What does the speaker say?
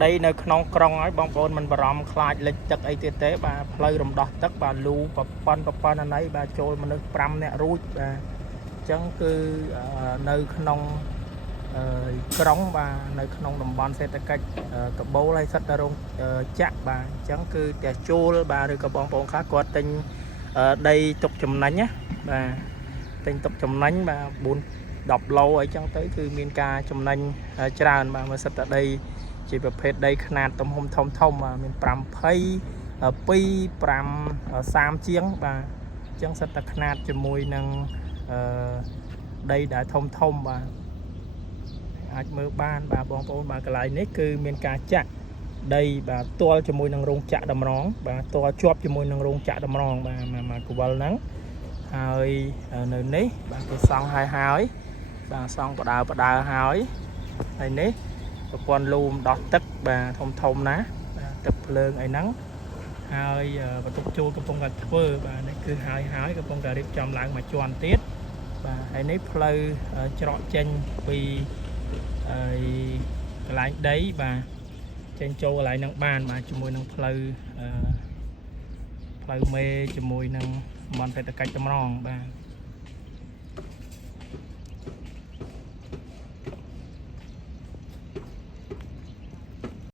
đây nơi non krong ấy bong bồn mình bầm khai lịchទឹកấy tiết tế bà plei rồng đỏ tức bà lu bà pon anh ấy bà trôi mà nước pram nè rúi bà chẳng cứ nơi non krong bà nơi non đồng bon xe tay cách cặp bố lại sắt rong chạm bà chẳng cứ kẻ trôi bà rồi các bong bồn khác qua tinh đây tục chùm nánh nhá bà tinh tục chùm nánh bà bốn đọc lâu ấy chẳng tớiคือមានការចំណេញច្រើនបាទមកសិតតែដីជាប្រភេទដីខ្នាតទំហំធំមាន 5 2 5 30ជាងបាទអញ្ចឹងសិតតែខ្នាតជាមួយនឹងដីដែលធំបាទអាចមើលបានបាទបងប្អូនបាទកន្លែងនេះគឺមានការចាក់ដីបាទទាល់ជាមួយនឹងរោងចក្រតម្រងបាទទាល់ជាប់ជាមួយនឹងរោងចក្រតម្រងបាទមកកវលហ្នឹងហើយនៅនេះបាទគេសង់ហើយបាទសង់បដើហើយហើយនេះប្រព័ន្ធលូមដោះទឹកបាទធំណាបាទទឹកភ្លើងអីហ្នឹងហើយបន្ទប់ជួលកំពុងតែធ្វើបាទនេះគឺហើយកំពុងតែរៀបចំឡើងមួយជាន់ទៀតបាទហើយនេះផ្លូវច្រកចេញពីកន្លែងដីបាទចេញចូលកន្លែងហ្នឹងបានបាទជាមួយនឹងផ្លូវមេជាមួយនឹងតំបន់សេដ្ឋកិច្ចតម្រងបាទ